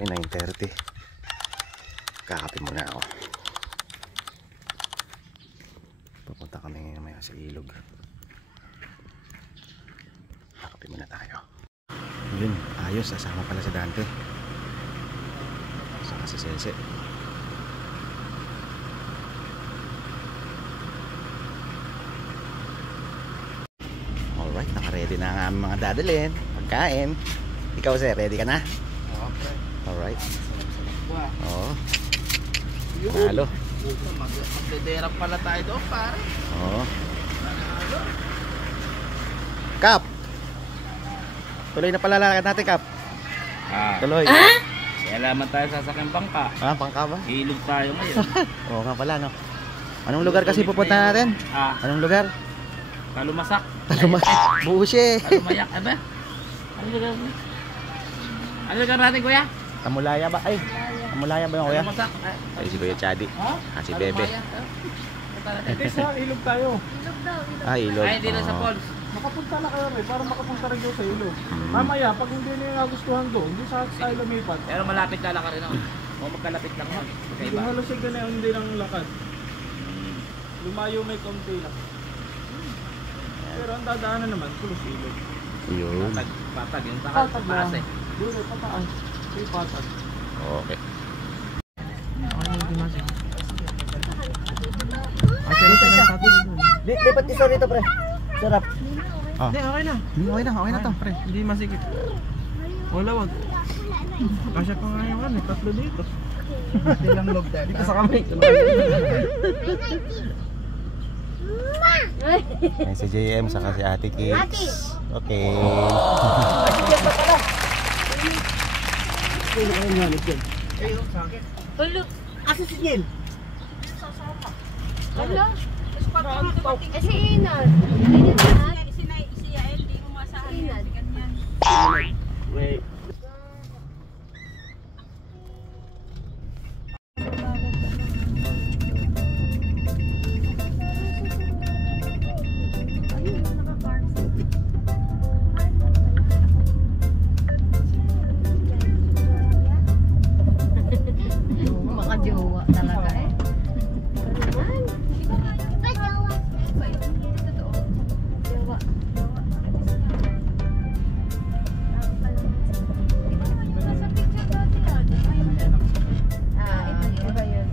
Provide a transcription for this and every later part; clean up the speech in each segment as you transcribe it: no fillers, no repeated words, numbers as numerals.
tanghali, 9:30. Kakape muna ako. Pupunta kami ngayon sa ilog. Kakape muna tayo. Yun, ayos, asama pala sa Dante. Saka si Sese. Alright, naka-ready na ang aming mga dadalhin. Pagkain. Ikaw sir, ready ka na? Okay. Alright. Oo. Halo. Magdederap pala tayo doon, pare. Oo. Kap! Tuloy na pala lakad natin, Kap. Tuloy. Salamat tayo sa sakyang bangka. Pangka ba? Ilog tayo ngayon. Oo nga pala, no? Anong lugar kasi pupunta natin? Anong lugar? Talumasak. Buusye. Talumayak. Ano ba? Anong lugar? Anong lugar natin, kuya? Tamulaya ba? Ay, Tamulaya ba yung kuya? Talumasak. Ay, si Kuya Chadi. Si Bebe. Sa ilog tayo. Ilog. Ay, hindi na sa falls. Makapunta na kayo rin, para makapunta rin doon sa ilog. Mamaya, pag hindi niyo nagustuhan doon, hindi sa tayo lumipat. Pero malapit na lang ka rin ako. O magkalapit lang mo. Hindi halos yung ganyan, hindi lang lakad. Lumayo may konti lang. Pero ang dadaanan naman, pulos ilog. Yun. Patag. Yung Patag lang. taas eh. Doon ay pataas. May patag. Okay. Lipat isa rito, pre. Sarap. Hindi, okay na. Okay na to, pre. Hindi masikip. Wala, wag. Kasya pa nga yung tatlo dito. Ilang log dahil. Dito sa kamay. Ay, si JM, saka si Ate Kids. Okay. Ulo. Asa si Jill? Ulo. Eh si Inad. Inad. Si Yael, di mo masahan yan. Si ganyan. Wait. Makajowa talaga eh. Jowa. Iba yun.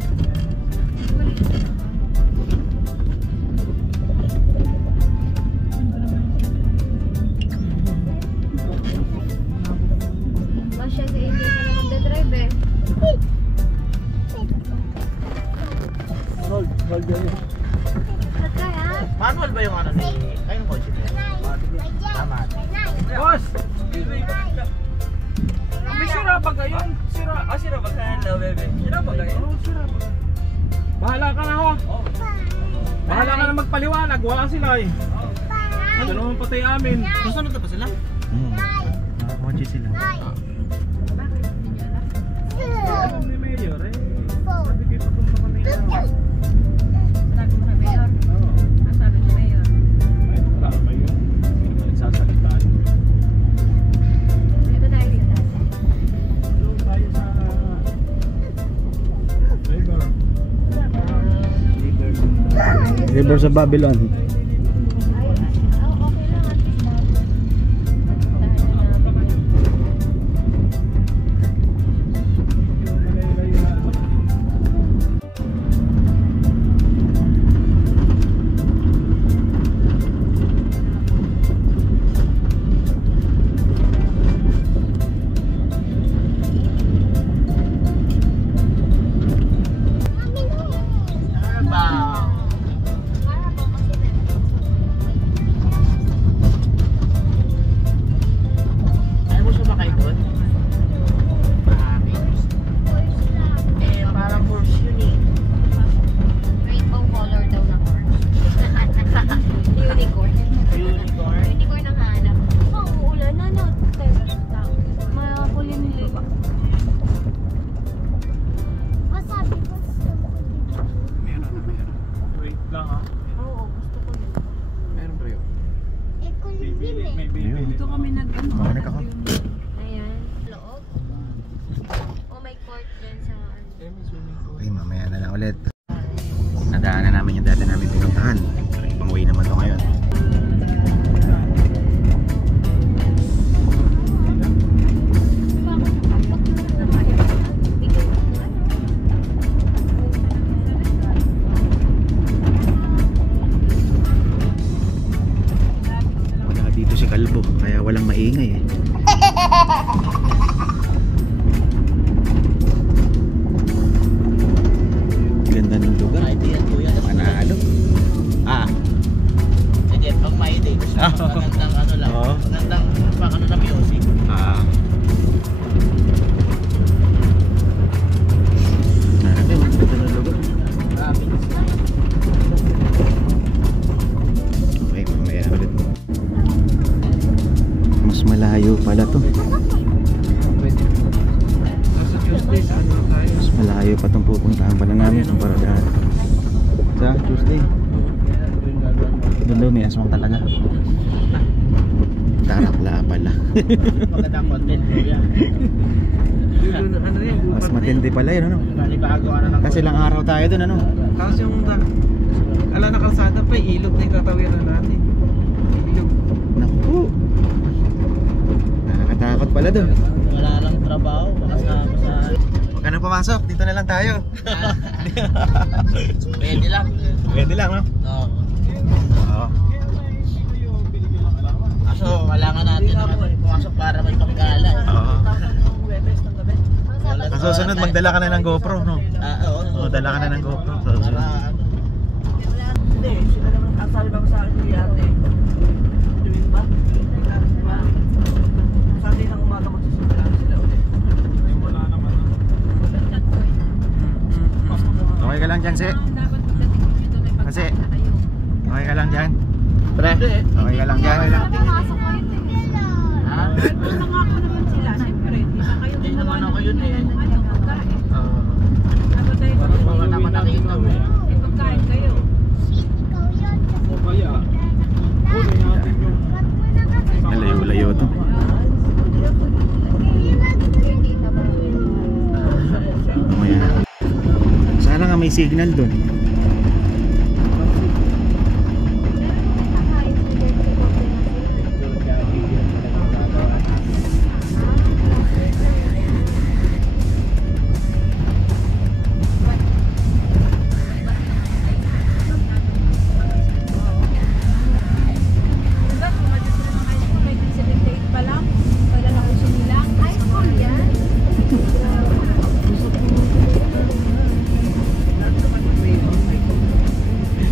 Masya si Indy sa magdadrive eh. Hold yan. Manual ba yung ano ni... Ay, yung kotse niya? Tama. Boss! May sira ba gayon? Sira ba? Hello, bebe. Sira ba gayon? Oo, sira ba? Bahala ka na ho. Bahala ka na magpaliwanag. Wala sila eh. Ano naman patay amin. Susunod na pa sila? Nakakotse sila. Alam ni Mayor eh. Sabi kayo papunta kami na. Sabi mo kay Mayor. Oo. Sabi ni Mayor. Ay, wala ba yun? Hindi naman nagsasalitaan. Ito tayo dito. Doon tayo sa... River sa Babylon. Dito kami nag-ano. Manik ako. Ayan. Loob. ulit. Nadaanan namin yung dati namin pinuntahan. Panguwi naman to ngayon. Wala dito si Kalbo, kaya walang maingay eh. Ganda ng lugar. Manalo. Sige, pag may day, gusto ko magandang ano lang. Oo. Magandang pakano na music. Grabe, maganda ng lugar. Okay, mamaya ulit. Mas malayo pala to. Sa Tuesday, saan na tayo? Mas malayo pa itong pupuntahan pala namin ng Paradahan. Sa Tuesday. Doon daw may aswang talaga. Tarakla pala. Magandang content po yan. Ano yan? Mas matindi pala yun, ano? Nalibago ka na ng Kasi ilang araw tayo doon, ano? Tapos yung ala na kalsada pa, ilog na yung tatawiran natin. Ilog. Naku! Nakakatakot pala doon. Wala lang trabaho, makasama sa... Huwag ka nang pumasok, dito na lang tayo. Pwede lang. Pwede lang, no? Oo. Oo. Kaso, kailangan natin na pumasok para may pagkala. Oo. Webes ng gabi. Kasusunod, magdala ka na ng GoPro, no? Oo. Oo, dala ka na ng GoPro. Para ano? Hindi, sila naman ang sabi ba sa akin ni ate? Tuwin ba? Sabi ng umaga magsusunod sila ulit. Wala naman. Okay ka lang dyan, Si? Kasi, okay ka lang dyan? Pre? Okay ka lang dyan? Ha? Hindi naman ako yun eh. Parang mga naman nakita mo eh. O kaya, kunin natin yung... Layo-layo to. Mamaya. Sana nga may signal doon.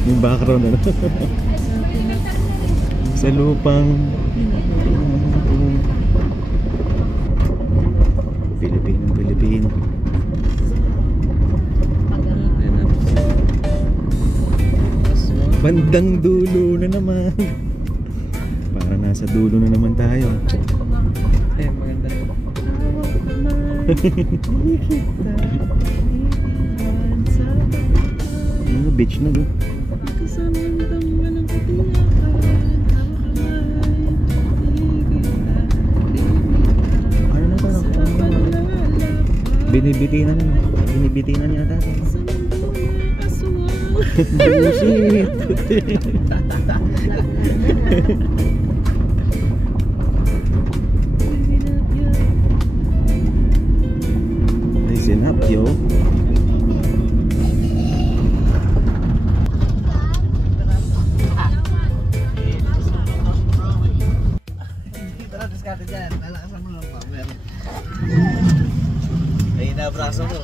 Yung background ano. Sa lupang Pilipino. Bandang dulo na naman. Para nasa dulo na naman tayo. Eh, maganda. Ano, beach na doon. Ano na parang binibitinan niya dati. Bullshit. Listen up, yo. Ay, nabraso mo.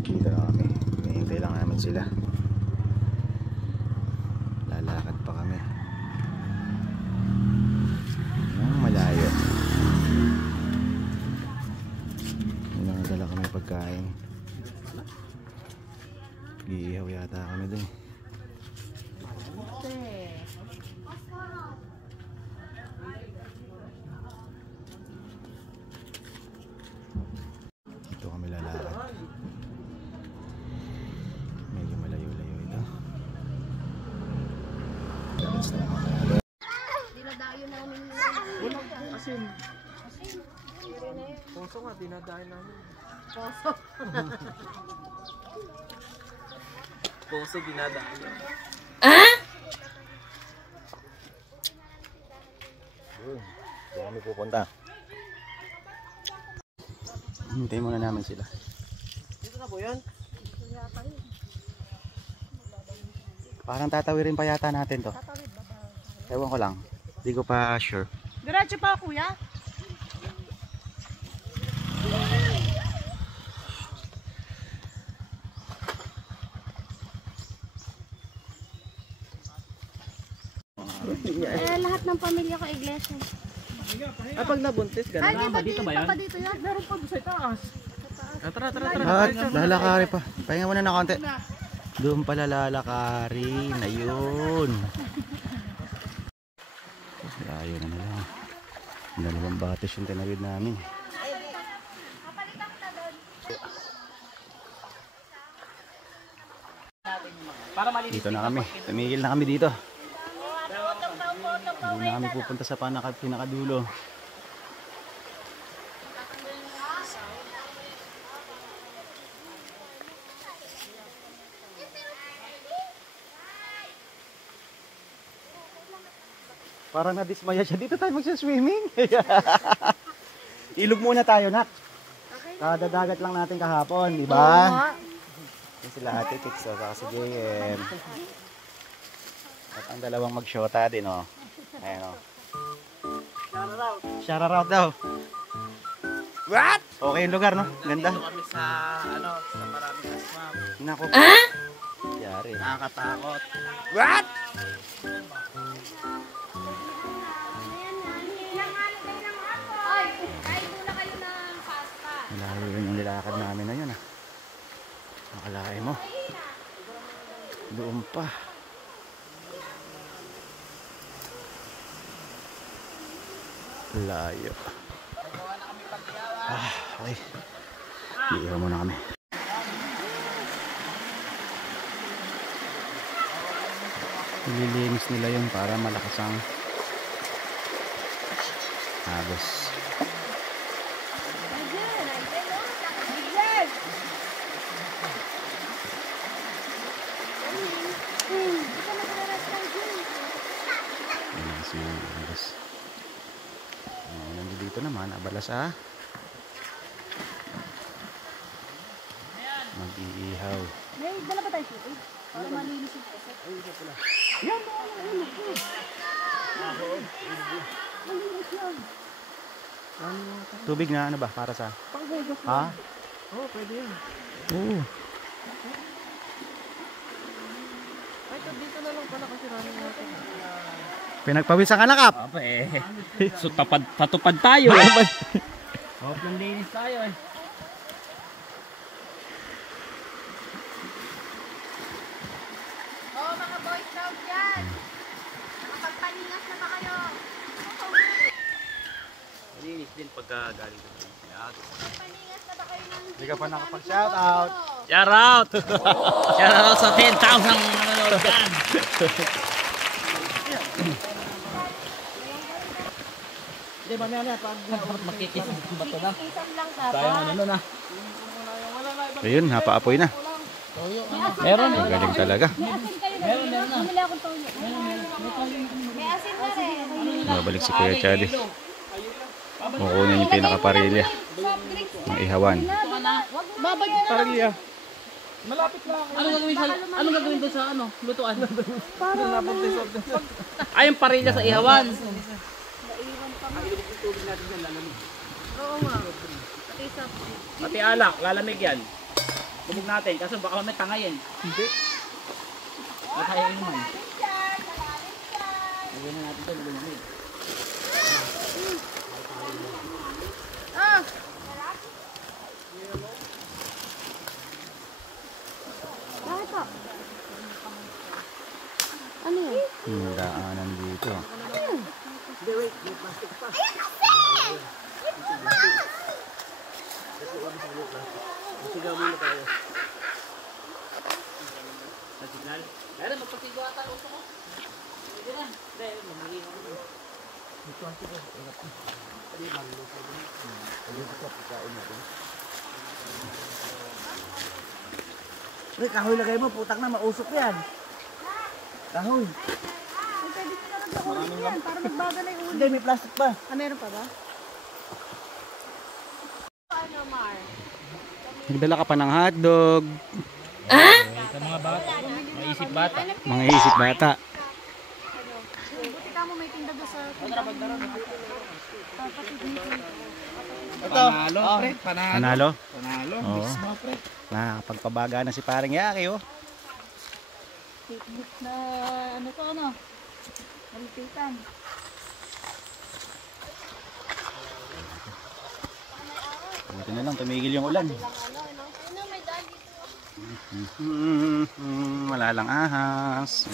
Dito na kami. Hinihintay lang namin sila. Lalakad pa kami. Malayo. May nakadala kami pagkain. Iihaw yata kami dun. Dito kami lalakad. Medyo malayo-layo ito. Dinadayo namin Asin. Puso nga, dinadahin namin. Poso. Poso dinadaan. Doon kami pupunta. Hintayin muna namin sila. Dito na po yun? Parang tatawirin pa yata natin to. Ewan ko lang. Hindi ko pa sure. Diretso pa kuya? Lahat ng pamilya ko iglesia. Pag nabuntis, Ay, di ba dito ba yan? pa dito yan? Meron pa doon sa taas. Tara, tara, tara. At lalakari pa. Pahinga muna na konti. Doon pala lalakari. Ayun. Layo na nila. Dalawang batis yung tinawid namin. Dito na kami. Tumigil na kami dito. Hindi na kami pupunta sa pinakadulo. Parang nadismaya siya. Dito tayo magsa-swimming. Ilog muna tayo, nak. Kadadagat lang natin kahapon, di ba? Yung sila Ate Tix, saka si JM. At ang dalawang mag-shota din, oh. Ayan, oh. Shout out daw. What? Okay yung lugar, no? Ganda. Dito kami sa, sa maraming asmam. Nako. Yari. Nakakatakot. What? Ay, kain muna kayo ng pasta. Malayo rin yung nilakad namin na yun, ah. Makalaki mo. Doon pa. Layo. Okay. Iihaw muna kami. Ililinis nila yun para malakas ang agos. Ayan si agos. Nandito naman, abala sa mag-iihaw. May dala ba tayo sito? Para malinis yung puso. Yan ba? Tubig na ano ba? Para sa? Ha? Oo, pwede yun. Oo. Ay, dito na lang pala kasi ramen natin. Pinagpawisan ka na, Kap. Apa eh. So patupad tayo. Hop ng linis tayo eh. Oh, mga boy scout yan. Nakapagpalingas na ba kayo? Linis din pagka galing. Nakapagpalingas na ba kayo ng... Hindi ka pa nakapag-shout out. Shout out! Shout out sa 10,000 nanonood dyan. Hindi, mamaya pag makikisip ko ba ito na? Isang lang Sayang dapat. ano na. Ayun, napaapoy na. Meron Ang galing talaga. May asin kayo na dito. Bumili akong toyo. May asin na rin. Mabalik si Kuya Chadi. Kukunin yung pinakaparilya. Soft drinks. Ang ihawan. Babad nyo na. Parilya. Malapit lang. Anong gagawin doon sa lutuan? Ay, yung parilya sa ihawan. Oo nga. Pati soft drinks. Pati alak, lalamig yan. Bubog natin, kaso baka may tangayin. Hindi. Wala tayo inuman. Lagyan na natin ito, lulamig. Ah! Bakit po? Ano yun? Yung daanan dito. Hindi, wait. May plastic pa. Masigaw muna tayo. Sa signal? Kaya magpasigaw ata uso ko. Hindi na. Hindi, mamalihin ako. May plastic pa. Ingat. Hindi, malulo pa din. Hindi ko pa pagkain natin. Uy, kahoy lagay mo, putang na, mausok yan. Kahoy. Pwede ko na rin ako yan para magbaga na yung ulo. Hindi, may plastic pa. Ah, meron pa ba? Ano, Mar? Nagdala ka pa ng hotdog. Sa mga bata. Maisip bata. Mga isip bata. Buti ka mo may tinda doon sa kapatid nito. Ito. Panalo, pre. Panalo. Panalo? Panalo. Oo. Mismo, pre. Nakakapagpabaga na si paring Yaki, oh. Picnic na ano to, ano? Malpitan. Buti na lang, tumigil yung ulan. Wala lang ahas.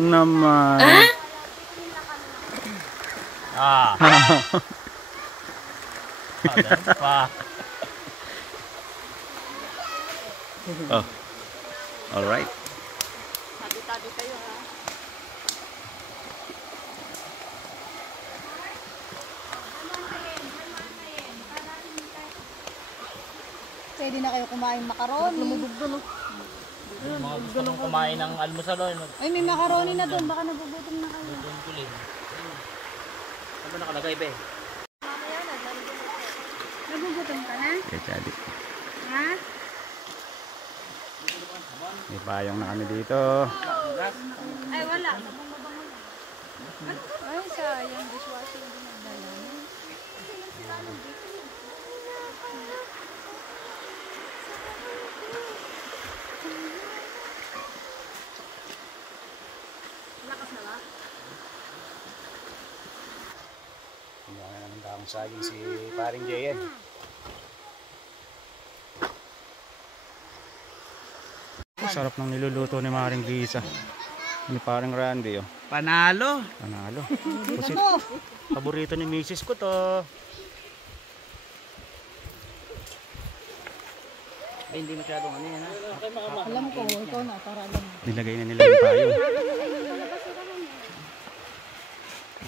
Naman. Ah. Pa. Oh. All right. Tabi-tabi kayo, ha? Pwede na kayo kumain macaroni. Lumubog doon, oh. Mga gusto mong kumain ng almusal. Ay, may macaroni na doon. Baka nagugutom na kayo. Ano nakalagay ba eh? Nagugutom ka na? Okay, Daddy. Ha? May payong na kami dito. Ay, wala. Ay, sayang. Dishwasher din nagdala. Lakas na ba? Hindi na naman damang saging si paring JN. Sarap ng niluluto ni Maring Gisa. Ni paring Randy, oh. Panalo. Panalo. Kasi paborito ni Mrs. ko to. Ay, hindi masyadong ano yan, ha? Alam ko, ikaw na. Para alam mo. Nilagay na nila yung payong.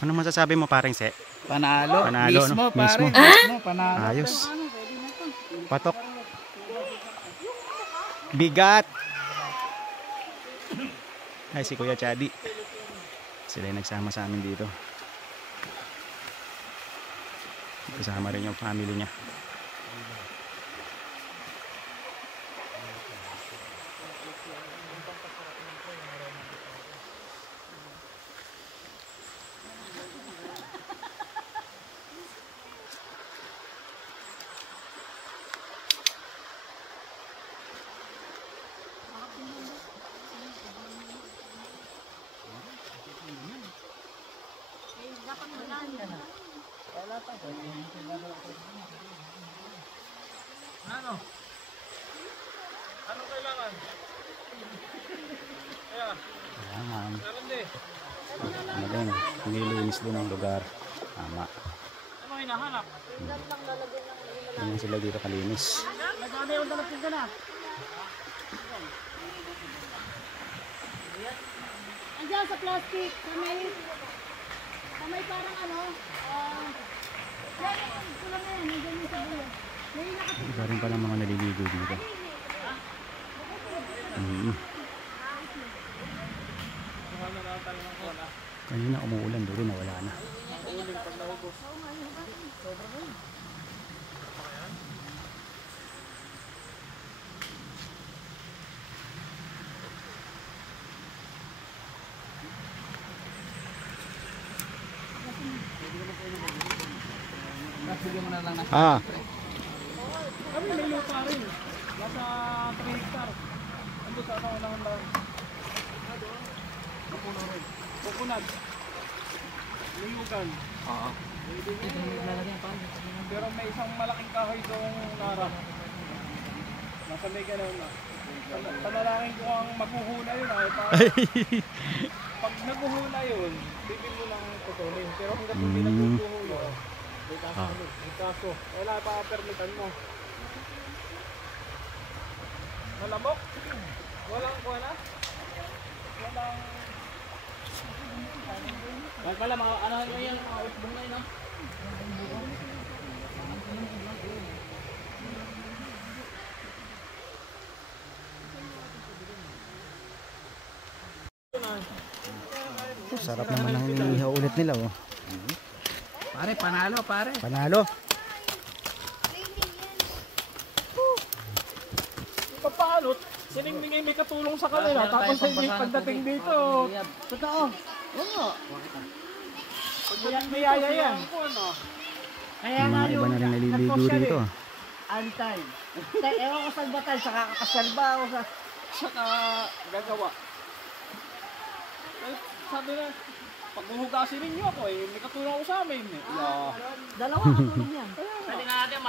Ano masasabi mo, paring Se? Panalo. Panalo, Mismo, no? pare. Mismo. Mismo, panalo. Ayos. Patok. Bigat. Ay, si Kuya Chadi. Sila yung nagsama sa amin dito. Kasama rin yung family niya. Ano? Anong kailangan? Kaya, Ayan. meron din. Ano din, nililinis din ang lugar. Tama. Ano hinahanap? Ganyan sila dito kalinis. Nagkano yung dalapin ka na? Andiyan sa plastic. Sa may parang ano. Kulang na yan. Nandiyan yung sa bulo. May nakapit. Iba rin pala mga naliligo dito. Kanina umuulan doon, nawala na. Bigyan mo na lang na. Ah, Kami may lupa rin. Nasa 3 hectare. Ando sa ano unahan lang. Kapuno rin. Coconut. Liyugan. Oo. Pero may isang malaking kahoy doong nara. Nasa may ganun na. Panalangin ko ang maghuhula yun ay pag naghuhula yun, bibig mo lang putulin. Pero hanggang hindi naghuhula, may kaso. Wala pa permitan mo. Malamok? Walang kuha. Walang... Wala, ano yan, mga usbong na yun, no? Sarap naman ang inihaw ulit nila, oh. Pare, panalo pare. Panalo. Paano? Siningning may katulong sa kanila. Tapos hindi pagdating dito. Totoo. Oo. May yaya yan. Kaya Yung nga mga iba yung na rin naliligo rito, ah. antay. Ewan ko saan ba tayo, sa kakakasal ba o sa... Saka gagawa. Sabi na, paghuhugasin ninyo ako eh, may katulong ako sa amin eh. Yeah. Dalawa katulong yan. Pwede nga natin,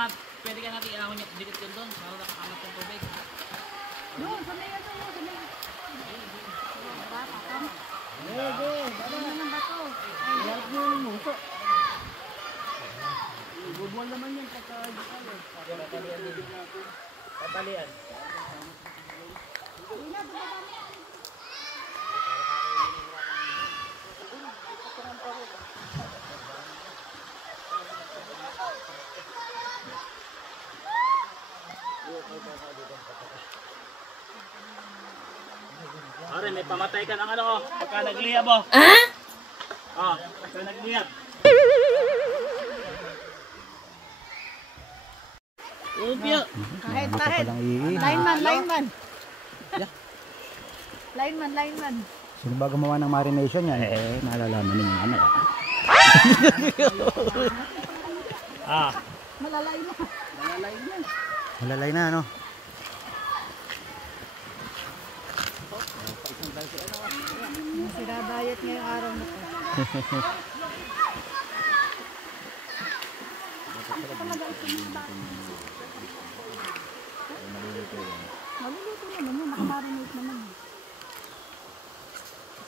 pwede ka natin iahon yung dikit yun doon. Bago nakakamat ng tubig. Yun, sa may ano, sa may... Ano naman ba to? Huwag mo yung muso. Bubuan naman yan pagka-dikal eh. Tatalian. Pare, may pamatay ka ng ano, pagka nagliyab oh. Ah? Ah, pagka nagliyab. Kahit. Palang Lineman. Lineman. Sino ba gumawa ng marination yan? Eh, nalalaman ninyo mamaya. Ah. Malalay na. Malalay na, ano? Sira diet ngayong araw na to. Maluluto naman yun, nakamarinate naman.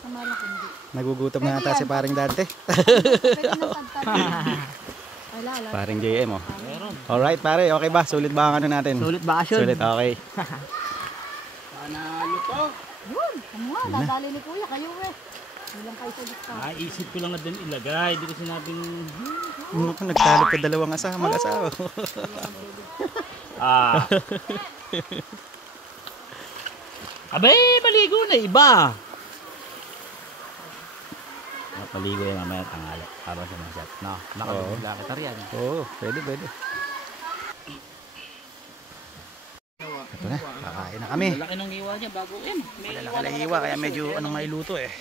Samala kundi. Nagugutom na ata si paring Dante. Pwede nang tagtag. Wala. Paring JM, oh. Alright, pare. Okay ba? Sulit ba ang ano natin? Sulit ba asyon? Sulit, okay. Panalo to. Yun, ano nga, nadali ni Kuya, kayo eh. Bilang kayo sa lista. Isip ko lang na din ilagay. Hindi ko sinabing... Naku, nagtalo pa dalawang mag-asawa. Ah. Abay, maligo na iba. Maligo yan mamaya tanghali. Para sa mga shot. No, nakabila kita riyan. Oo, pwede. Ito na, kakain na kami. Laki ng hiwa niya bago in. Malalaki na hiwa, kaya medyo anong mailuto eh.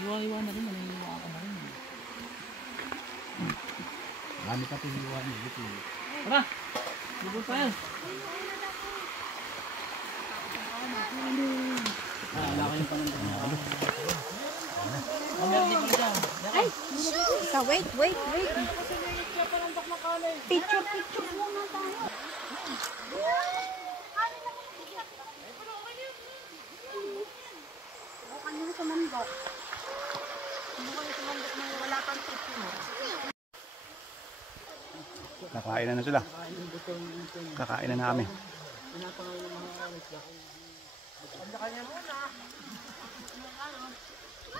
Hiwa-hiwa na rin. Hiwa ka na rin. Dami ka ito hiwa niya. Tara! Bubul pa yan. Laki yung panandang. Ikaw, wait. Picture muna tayo. Bukan yung sumandok. Bukan yung sumandok na wala kang picture. Kakain na sila. Kakain na namin.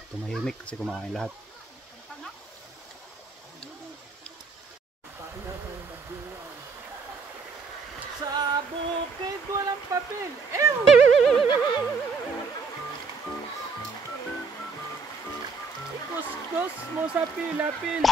Tumahimik kasi kumakain lahat. Sa bukid walang papel. Ew! Kuskus mo sa pila-pil.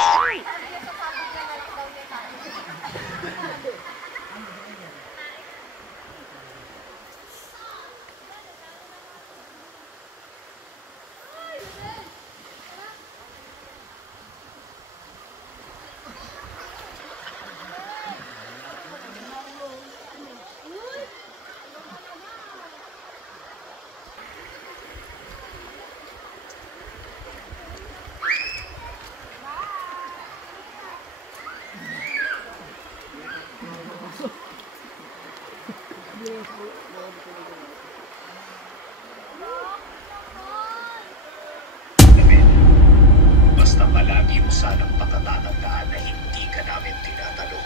Basta palagi mo sanang patatatandaan na hindi ka namin tinatalo.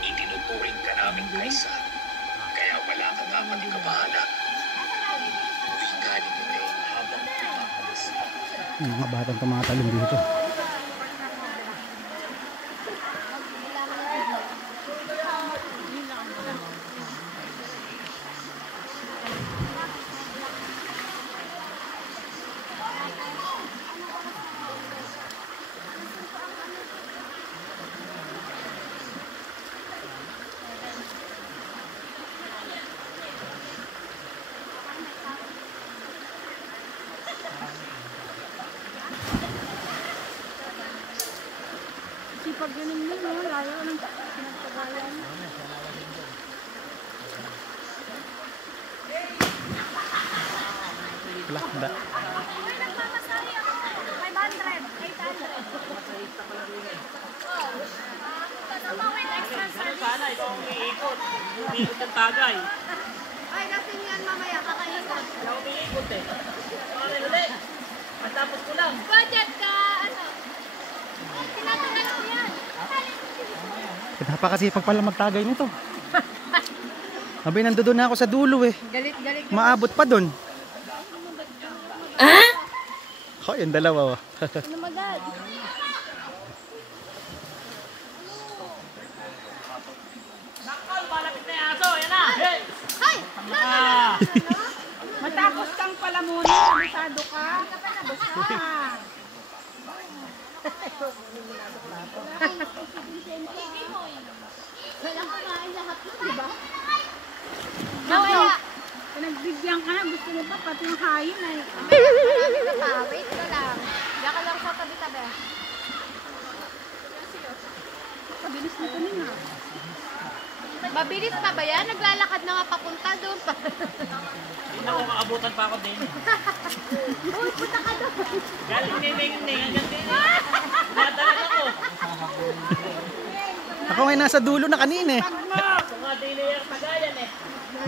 Itinuturing ka namin kaisa. Kaya wala ka dapat ikabahala. Uwi ka ni Miguel habang tumakalas. Yung mga batang tumatalong dito. ganun din, no? Lalo ng pinagtagalan. Plakda. Uy, nagmamasahe ako. 500, 800. Tumawin extra service. Sana ito ang umiikot. Umiikot ng tagay. Ay, kasi yan mamaya, kakalikot. Wala umiikot eh. Pare, ulit. Matapos ko lang. Budget ka, ano? Tinatagal ko yan. Napakasipag pala magtagay nito. Sabi, nandoon na ako sa dulo eh. Galit-galit. Maabot pa doon. Oh, yung dalawa. Oh. Ano magad? Nakal, malapit na yung aso. Yan na. Hey! Hay! Matapos kang pala muna, kabisado ka. Wala kumain lahat yun, di ba? Wala. Pinagbigyan ka na, gusto mo pa pati yung hayin ay. Wait ko lang. Diyan ka lang sa tabi-tabi. Pabilis na kanina. Mabilis pa ba yan? Naglalakad na nga papunta doon pa. Hindi na ako maabutan pa ako din. Uy, punta ka doon. Galing nining. Hanggang din. Nadalag ako. Ako ngay nasa dulo na kanina eh. Sa mga daily air tagayan eh.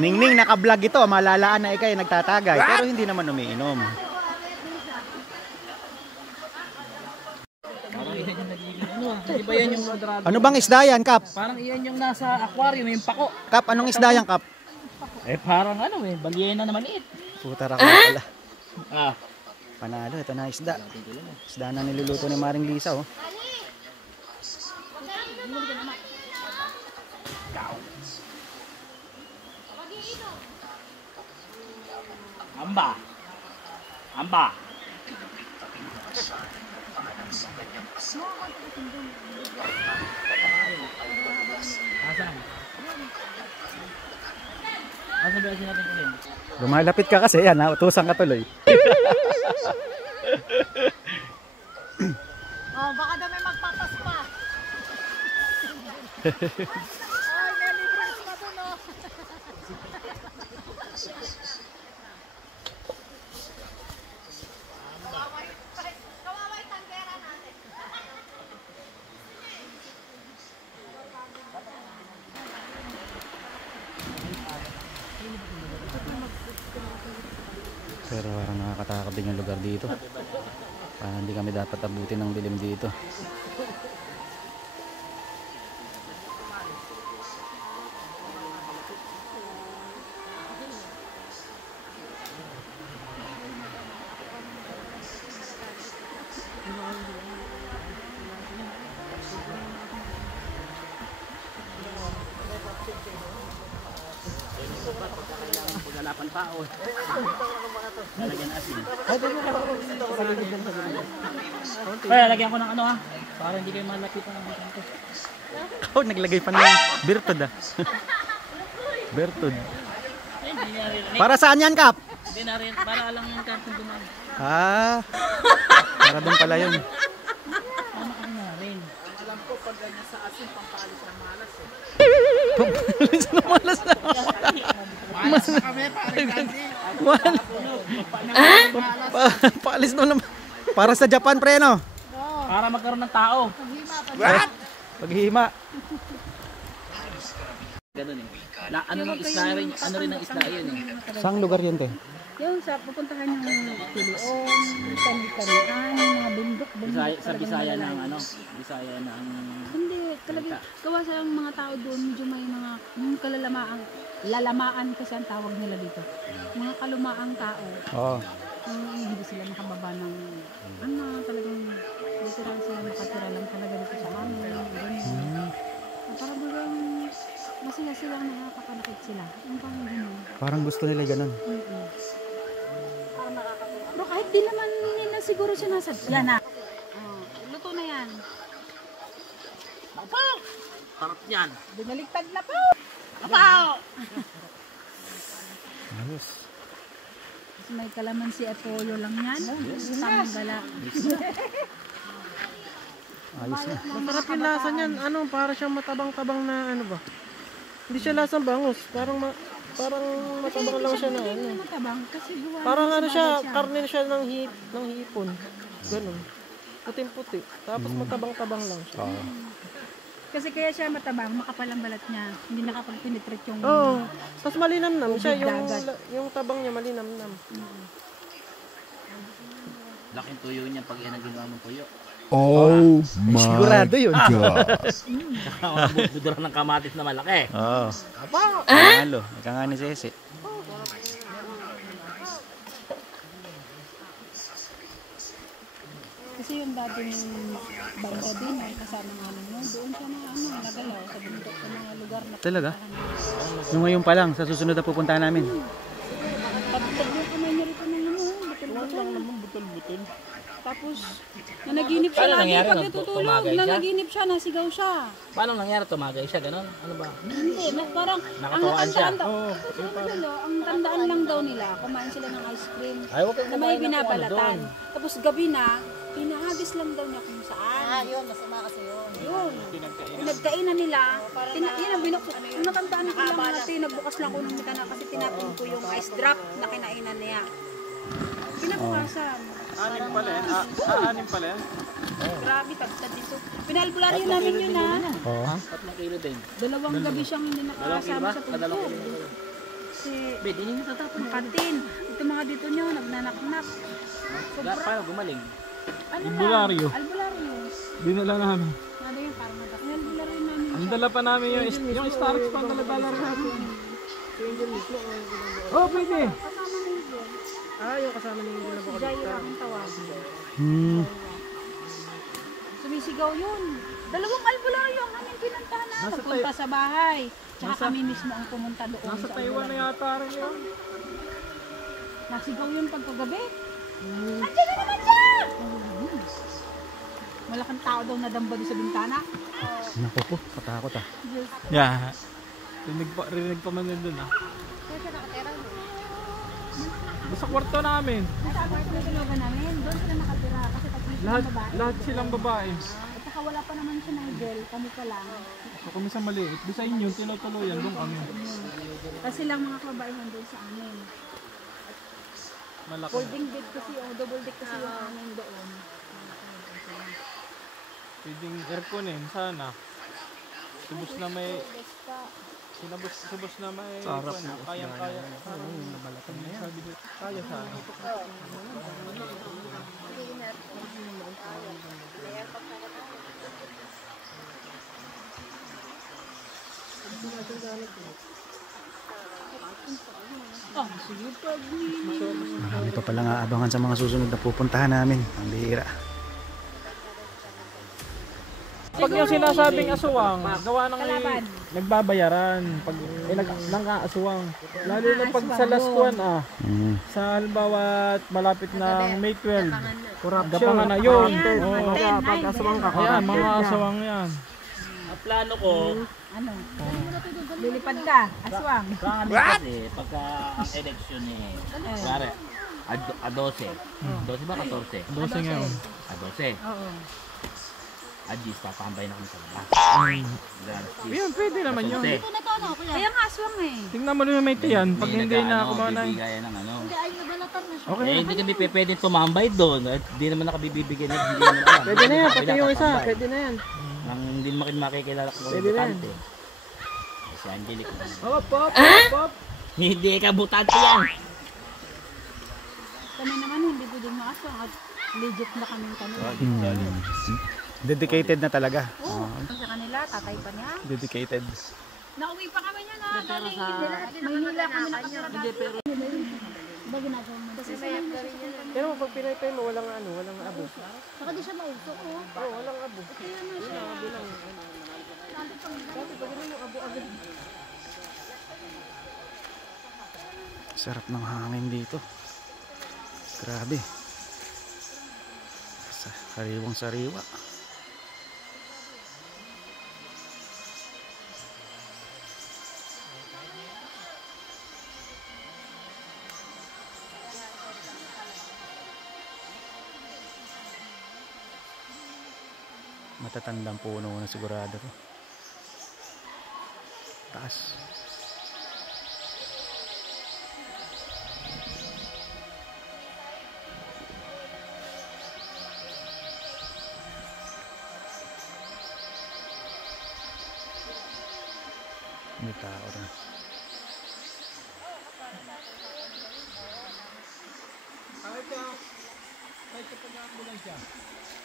Ningning, naka-vlog ito. Malalaan na ikay nagtatagay. Pero hindi naman umiinom. Parang iyan yung nagiging ano. Hindi ba yan yung madrado? Ano bang isda yan, Kap? Parang iyan yung nasa aquarium, yung pako. Kap, anong isda yan, Kap? Eh parang ano eh, balyena na maliit. Puta ra pala. Ah. Panalo, ito na isda. Isda na niluluto ni Maring Lisa, oh. Amba. Amba. Asan? Asan ba natin kunin? Lumalapit ka kasi, yan, ha? Utusan ka tuloy. Oh, baka daw may magpapas pa. Ay, may libras pa doon, oh. Kawaway tanggera natin. Pero parang nakakatakot din yung lugar dito. Parang hindi kami dapat abutin ng dilim dito. Paggalapan tao. Lalagyan asin. Kaya lalagyan ko ng ano ha. Para hindi kayo malapitan ng kanto. Oh, naglagay pa ng birtud, ah. Birtud. Hindi na rin. Para saan yan, Kap? Hindi na rin. Para lang yung kantong dumaan. Ah, para doon pala yun. Ano ka na rin? Pampalis na malas na. Malas na kami, parang kasi. Paalis na naman. Para sa Japan, pre, no? Para magkaroon ng tao. Paghihima. Ganun eh. Ano ng isda rin, ano rin ang isda yun eh. Saang lugar yun, te? Yung sa pupuntahan yung Pilion, Tanian, yung mga bundok. Sa Bisaya ng ano, Bisaya ng Hindi, talaga gawa sa mga tao doon, medyo may mga yung lalamaan kasi ang tawag nila dito. Mga kalumaang tao. Oo. Hindi sila makababa ng ano, talagang literal sila nakatira lang talaga dito sa amin. Para bagang masaya silang nakakapanakit sila. Yung parang gano'n. Parang gusto nila ganun. Pero kahit di naman nila siguro sinasad. Yan na. Luto na yan. Ako! Sarap yan. Binaligtad na po. Apaw! Ayos. Kasi may kalamansi at polo lang yan. Tamang gala. Ayos na. Masarap yung lasa niyan. Ano, para siyang matabang-tabang na ano ba? Hindi siya lasang bangus. Parang matabang lang siya na ano. Matabang kasi gawa Parang ng ano siya, siya. karne siya ng hipon. Ganun. Puting-puti. Tapos matabang-tabang lang siya. Oo. Kasi kaya siya matabang, makapal ang balat niya. Hindi nakapag-penetrate yung... Oo. Tapos malinamnam siya. Dagat. Yung tabang niya malinamnam. Laking tuyo niya pag yan ang ginawa mong tuyo. Oh my Sigurado yun. God. Saka budura ng kamatis na malaki. Oo. Panalo. Ika nga ni Sese. Kasi yung dating banda din ay kasama ng ano mo, doon siya na ano, nagalaw sa bundok sa mga lugar na Talaga? Yung ngayon pa lang, sa susunod na pupuntahan namin. pagtag yung kamay niya rito ng ano, butol-butol. Tapos, nanaginip siya Paano lagi nangyari pag nung natutulog, tumagay siya? nanaginip siya, nasigaw siya. Paano nangyari tumagay siya? Ganon? Ano ba? Hindi, parang, Nakatuwaan siya. ang tandaan lang daw nila, kumain sila ng ice cream Ay, huwag kang na may kumain ng binabalatan. ano doon. Tapos gabi na, pinahagis lang daw niya kung saan. Yun, masama kasi yun. Yun. Pinagkainan nila. Yun ang binuksan. Yung natandaan ko lang natin, nagbukas lang ko ng mitana kasi tinapon ko yung ice drop na kinainan niya. Pinabukasan. Anim pala yan. Anim pala yan. Grabe, tagtad dito. Pinalbularyo namin yun ha. Oo. 3 kilo din. 2 gabi siyang hindi nakakasama sa tugtog. Kasi, Be, di niyo natatapon. makatin. Ito mga dito nyo, nagnanaknak. Paano gumaling? Ano Albularyo. lang? Albularyo. Dinala namin. Ano yung parang natak? Albularyo namin Ang siya. dala pa namin yung Starks pa ang dala rin natin. Oh, pwede. Kasama na yun. Yung kasama niya yung Si ginagawa. Jaira ang tawagin. Hmm. Sumisigaw yun. 2 albularyo ang aming pinuntahan na. Pagpunta sa bahay. Tsaka kami mismo ang pumunta doon. Nasa sa Taiwan na albularyo. yata rin yun. Nasigaw yun pagkagabi. Andiyan na naman siya! Malaking tao daw nadamba doon sa bintana. Naku po, katakot ah. Yeah. Rinig pa man yun dun ah. Sa kwarto namin. Nasa apartment na looban namin. Doon sila nakatira. Kasi tatlo silang babae. Lahat silang babae. At saka wala pa naman siya Nigel. Kami pa lang. So kami sa maliit. Di sa inyo, tinutuloyan doon kami. Kasi lang mga kabaihan doon sa amin. Malaki. Folding bed kasi o double deck kasi yung amin doon. Pwedeng airconin, sana. Subos na may... Subos na may... Sarap na. Kayang-kaya. Nabalatan na yan. Sabi ko, kaya sana. Marami pa palang aabangan sa mga susunod na pupuntahan namin. Ang bihira. Pag yung sinasabing aswang, gawa ng Kalaban. nagbabayaran. Pag nang-aaswang. Lalo na pag sa last one Hmm. sa halimbawa malapit na May 12. Gapangan na yun. Oo. Pag aswang ka, Ayan, mga aswang yan. Ang plano ko, Ano? Lilipad ka. Aswang. plano kasi pagka ang election eh. Kuwari, A12. 12 ba 14? 12 ngayon. A12. Oo. A10, papahambay na kami sa labas. Yun, pwede naman yun. Kaya nga aswang eh. Tingnan mo naman may tiyan. Pag hindi na kumain ng... Bibigay ng ano. Ay, nabalatan na siya. Okay. Eh, hindi kami pwede tumambay doon. At hindi naman nakabibigyan na hindi naman alam. Pwede na yan, Kami pati yung isa. nakatambay. Pwede na yan. Nang hindi makikilala ko Pwede na yan. butante. Si Angelic. Hop, hop, hop. Hindi ka butante yan. Kami naman hindi ko din maaswang at legit na kaming kami. Dedicated na talaga. Oo. Sa kanila, tatay pa niya. Dedicated. Nauwi pa kami niya na galing Maynila kami nakatira dati. Ba ginagawa mo? Kasi may Pero pag pinaypay mo, walang ano, walang abo. Saka di siya mausok, oh. Oo, walang abo. kaya na siya. Dati pag ano yung abo agad. Sarap ng hangin dito. Grabe. Sariwang sariwa. Matatandang puno na sigurado to. Taas. May tao rin. Kahit sa pag-ambulansya,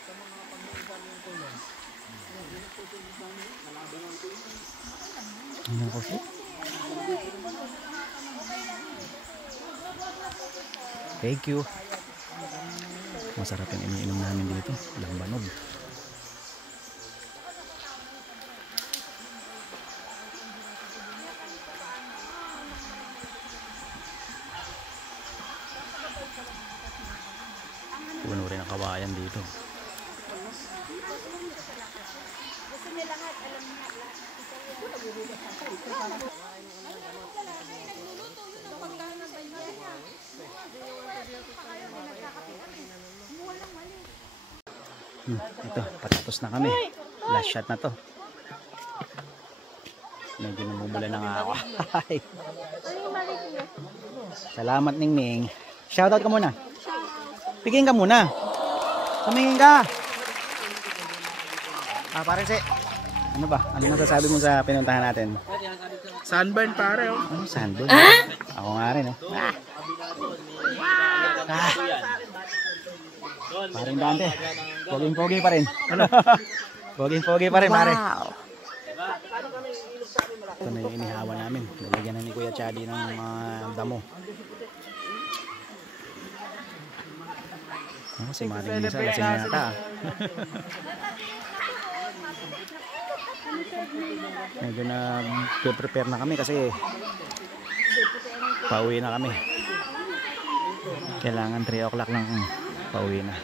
sa mga pag-iisan yung tulong. Ano ko po? Thank you. Masarap yung iniinom namin dito. Lambanog. Puno rin ang kawayan dito. Ito, patapos na kami. Last shot na to. Medyo namumula na nga ako. Salamat, Ningning. Shoutout ka muna. Pigin ka muna. Tumingin ka. Parang si, ano ba? Ano masasabi mo sa pinuntahan natin? Sunburn pare oh. Ano, sunburn? Ako nga rin eh. Paring Dante. Poging-pogi pa rin. Ano? Poging-pogi pa rin, pare. Ito na yung inihawa namin. Lalagyan na ni Kuya Chadi ng mga damo. Oh, si Maring Lisa, lasing na yata. Medyo nag-prepare na kami kasi pauwi na kami. Kailangan 3 o'clock lang pauwi na.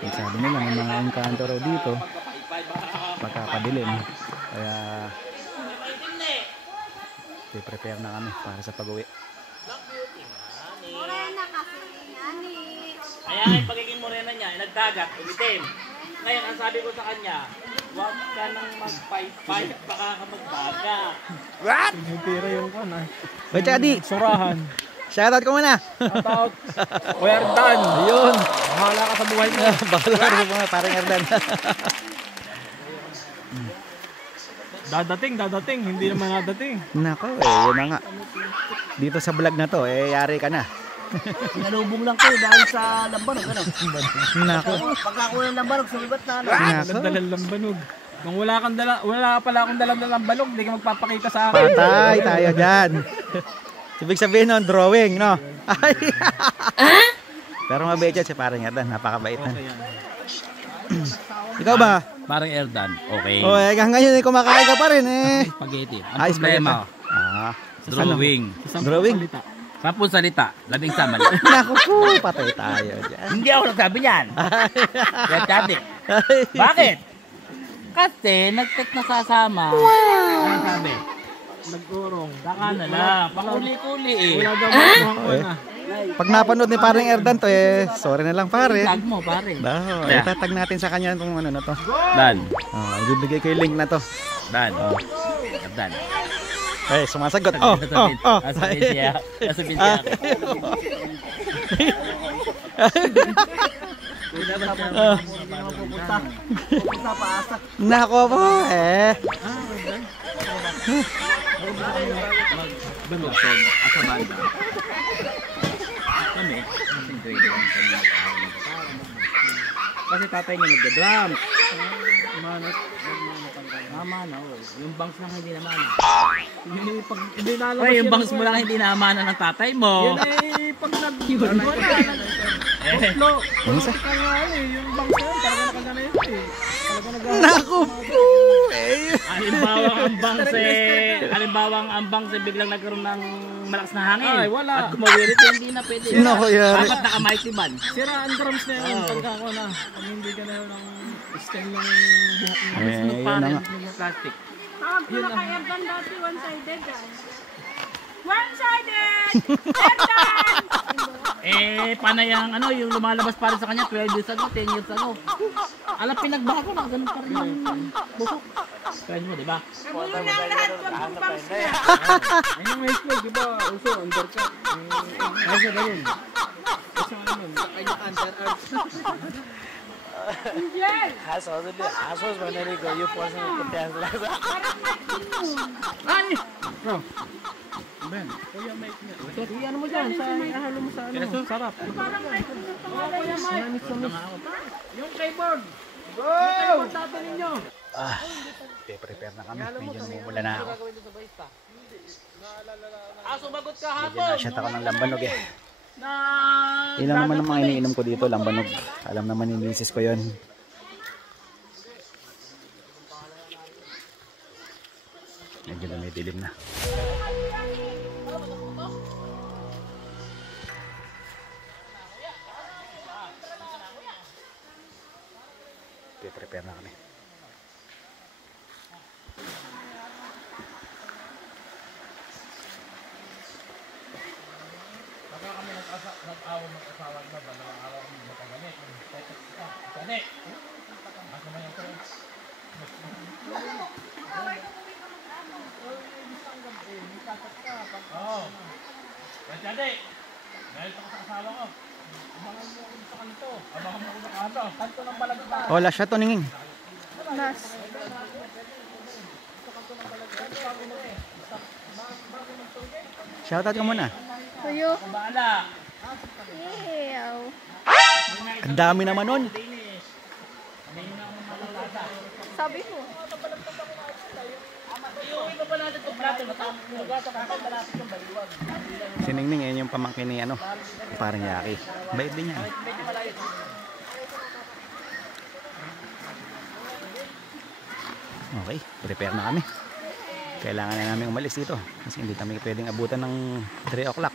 Yung sabi nila may mga engkanto raw dito pagkakadilim. Kaya prepare na kami para sa pag-uwi. Kaya nga yung pagiging morena niya, nagdagat, umitim. Ngayon, ang sabi ko sa kanya, huwag ka nang mag-fight, baka ka magdagat. What? Tira yung kan ah. Kuya Chadi, Surahan. shoutout ko muna. Shoutout. Kuya Erdan. Ayun. Bahala ka sa buhay mo. Bahala ka sa mga parang Erdan. Dadating. Hindi naman nadating. Nako, yun na nga. Dito sa vlog na to, yari ka na. Sinalubong lang kayo dahil sa lambanog, ano? Nako. Pagkakuha ng lambanog, sumibat na, ano? Nako. Dalang lambanog. Kung wala pala akong dalang lambanog, hindi ka magpapakita sa akin. Patay tayo dyan. Ibig sabihin nun, drawing, no? Ay. Pero mabait yan si parang Erdan, napakabait na. Ikaw ba? Parang Erdan, okay. O, hanggang ngayon kumakain ka pa rin eh. Spaghetti. Ay, problema? Drawing. Drawing? 10 salita, 11 mali. Naku po, patay tayo dyan. Hindi ako nagsabi niyan. Kaya Chadi. Bakit? Kasi nag-text na sasama. Ano sabi? Nag-urong. Saka na lang. Pakuli-kuli eh. Wala daw makuha ko na. Pag napanood ni parang Erdan to sorry na lang pare. Tag mo pare. Itatag natin sa kanya itong ano na to. Dan. Ibibigay ko yung link na to. Dan. Dan. Sumasagot. Sasabihin siya. Sasabihin siya. Nako po Banglasod. Asa banda. Kami. Kasi tatay niya nagda-drums. Namana, yung bangs lang hindi namana. Hindi nalabas Yung bangs mo lang hindi namana ng tatay mo. Yun ay pag nag-ibon mo na. Utlo. Utlo ka nga yung bangs na yun. Talaga nakagana yun eh. Nako po Halimbawa ang bangs biglang nagkaroon ng malakas na hangin. Ay, wala. At kumawirit hindi na pwede. Nako yari. Dapat naka-mighty band. Sira ang drums na yun. Pagka ako na. Pag hindi ka na yun ang stem ng buhok mo. Yun na nga. Plastic. Tawag ko na kay Erdan dati, one-sided guys. One-sided! Erdan! Eh, panay ang ano, yung lumalabas para sa kanya 12 years ago, 10 years ago. Alam, pinagbago na, ganun pa rin yung busok. Pwede mo, di ba? Ayun yung high school, di ba? Uso, undercut. Ayun sa ganun. Kasi ano, kanya underarts. Asos, manarigo, yung portion ng pagkakas lang. Ay! Ben, kuya Mike niya. Ano mo dyan? Ihalo mo sa ano? Sarap. Manis sa mis. Yung keyboard! Keyboard natin ninyo. Prepare na kami. Medyo namumula na ako. Sumagot ka Medyo hapon. na-shot ako ng lambanog eh. Na... Ilan naman ang mga iniinom ko dito, lambanog. Alam naman yung misis ko yun. Medyo dumidilim na. Prepare na kami. Nag-awang mag-asawa na ba? Nang-awang kami matagamit. Ganit! Asa naman yung tuloy? Oo. Ganit! Dahil ako sa asawa ko. Abangan mo ako sa kanto. Abangan mo ako sa kanto. Kanto ng balagta. Hola, siya to ninging. Shoutout ka muna. Tuyo. Baala! Ew. Ang dami naman nun. Sabi mo. Iuwi pa natin itong plato. Nagata ka malapit yung baliwag. Si Ningning, yan yung pamangkin ni ano, parang Yaki. Bait din yan. Okay, prepare na kami. Kailangan na namin umalis dito kasi hindi kami pwedeng abutan ng 3 o'clock.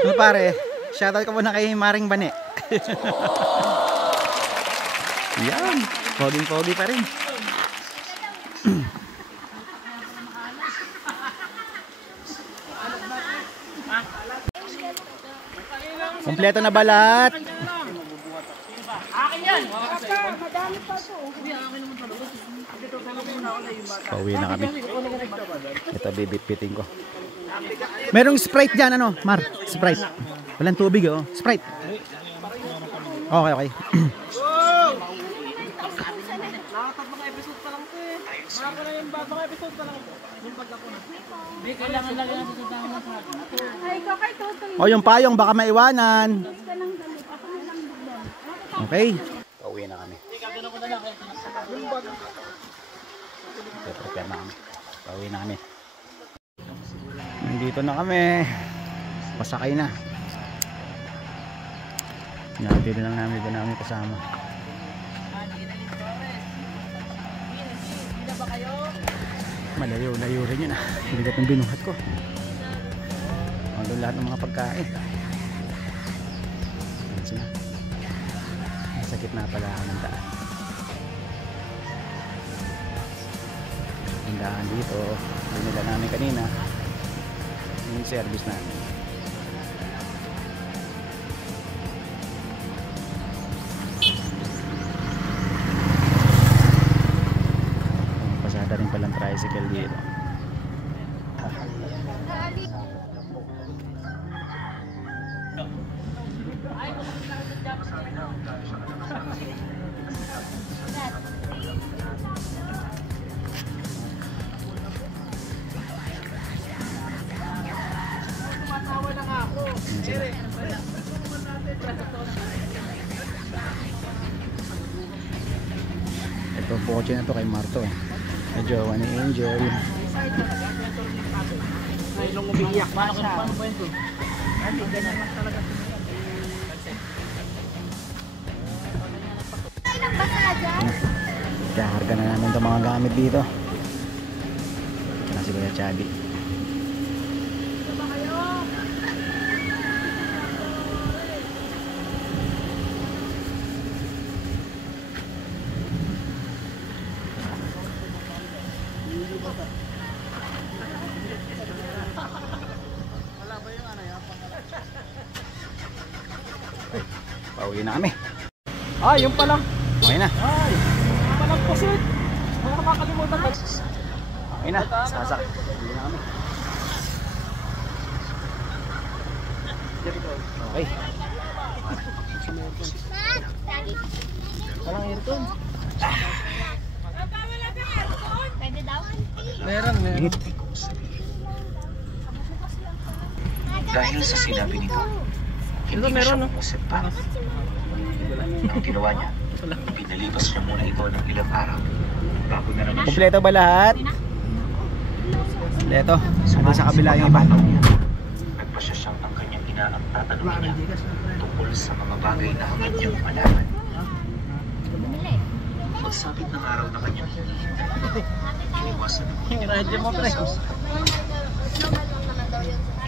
Ano pare, shoutout ka muna kay Maring Bane. Yan, poging-pogi pa rin. Kompleto na balat. Akin yan! Pauwi na kami. Ito bibit-biting ko. Merong Sprite dyan, ano? Mar, Sprite. Walang tubig, oh. Sprite. Okay, okay. Nakatatlong episode pa lang ito eh. Mga na yung bagong episode pa lang. Yung pag ako na. May kailangan lang natin sa tama sa Ay, ikaw kay Totoy. O, yung payong baka maiwanan. Ka ng damit. Ako na lang doon. Okay. Pauwi na kami. Prepare na kami. Pauwi na kami. Nandito na kami. Pasakay na. Nandito lang namin. Dito namin kasama. Malayo-layo rin yun ah. Bigat ng binuhat ko. Ang lahat ng mga pagkain. Ayan sila. Nasa gitna pala ako ng daan. Yung daan dito, binila namin kanina. Yung service namin. Pasada rin palang tricycle dito. Ito kotse na to kay Marto. Medyo ni Angel. nung umiiyak pa siya. Paano po yun? Hindi, ganyan lang talaga. Kaharga na namin itong mga gamit dito. Kasi Kuya Chadi. Pauwi na kami. Yung pala. Okay na. Palang pusit. Mga makakalimutan ka. Okay na. Sasak. Pauwi na kami. Okay. Walang aircon. Pwede daw? Meron. Dahil sa sinabi nito, hindi na Meron, siya no? umusap pa. Ang ginawa niya, pinalipas niya muna ito ng ilang araw bago na naman siya. Kompleto ba lahat? Kompleto. Hanggang sa kabila yung iba. Nagpasya siyang ang kanyang ina ang tatanungin niya tungkol sa mga bagay na hangad niyang malaman. Pagsapit ng araw na kanyang hinihintay, iniwasan na muna niya ang Jesus.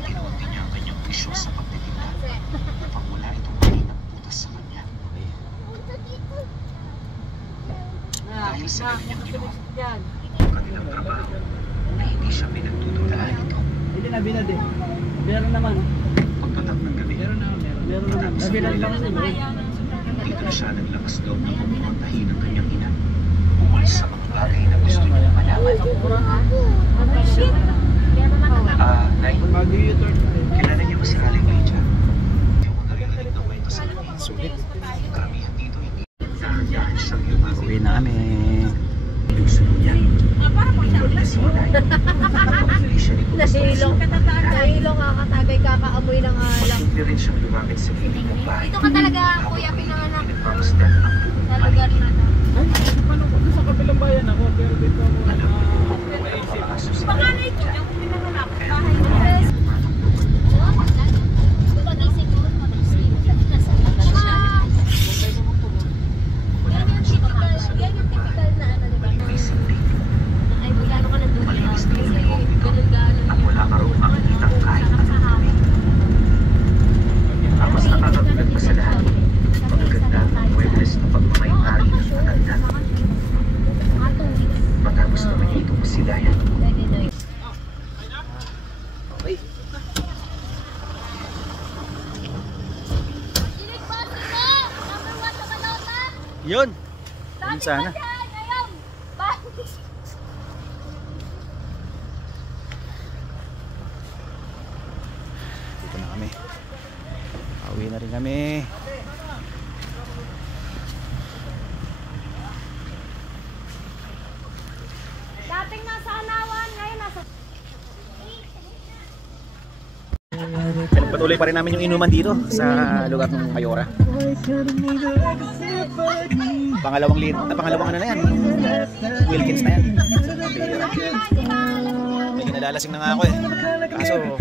Itinawag din niya ang kanyang bisyo sa pagtitinda upang wala itong mahinang butas sa kanya. Dahil sa kanyang ginawa, ang kanilang trabaho na hindi siya pinagtutulaan ito. Hindi na binad eh. Meron naman. Pagpatak ng gabi, Meron naman. matapos ang Binad lang kanilang siya. dito na siya naglakas loob ng pumuntahin ng kanyang ina ukol sa mga bagay na gusto niya malaman. Nay, kilala niyo ba si Aling Lydia? Yung mga narinig na kwento sa amin. Sulit. Karamihan dito hindi dahan-dahan siyang lumago. Pauwi na kami. Gusto niya. Tulad na si Nay. Hindi siya nito gusto Nahilong kakatagay kakaamoy ng alak. Hindi rin siyang lumapit sa piling ng bahay. Dito ka talaga, kuya, pinanganak. Pinagpamasdan ang Sa lugar na to. Sa kabilang bayan ako, pero dito ako. alam mo, maisip. Panganay ko, yung pinanganak. Bahay na. Mag-isip ko, mag-isip. Yan yung typical na ano, diba? Ay, magkano ka na doon? Malinis na yung loob nito. Ganun-ganun. At wala ka rin makikitang kahit anong dumi. Ang mas nakakagulat pa sa lahat, magaganda ang muebles na pagmamayari ng matanda. Matapos naman niya itong masilayan. Okay. Yun. Yun sana. Dito na kami. Pauwi na rin kami. Dating nasa Anawan, ngayon nasa... Patuloy pa rin namin yung inuman dito sa lugar ng Mayora. Pangalawang ano na yan, Wilkins na yan. May kinalalasing na nga ako eh. Kaso, hindi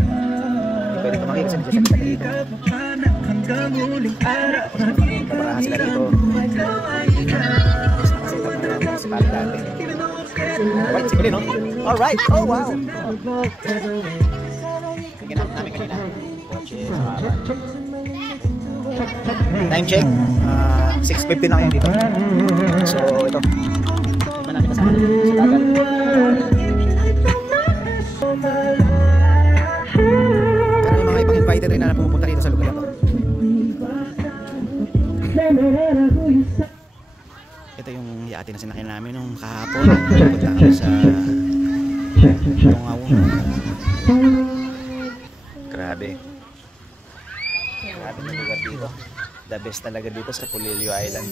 pwede tumaki kasi nandiyan sa dito. Kaparahan sila dito. Kasi tali dati. Alright, simili no? Alright, oh wow! Tingnan namin kanina. Time check, 6:50 na ngayon dito. So ito, tingnan namin kasama sa dagat. Pero yung mga ibang invited rin na pumupunta dito sa lugar na to. Ito yung yate na sinakyan namin nung kahapon. Punta kami sa Tungaw. Grabe. Grabe na lugar dito. The best talaga dito sa Polillo Island.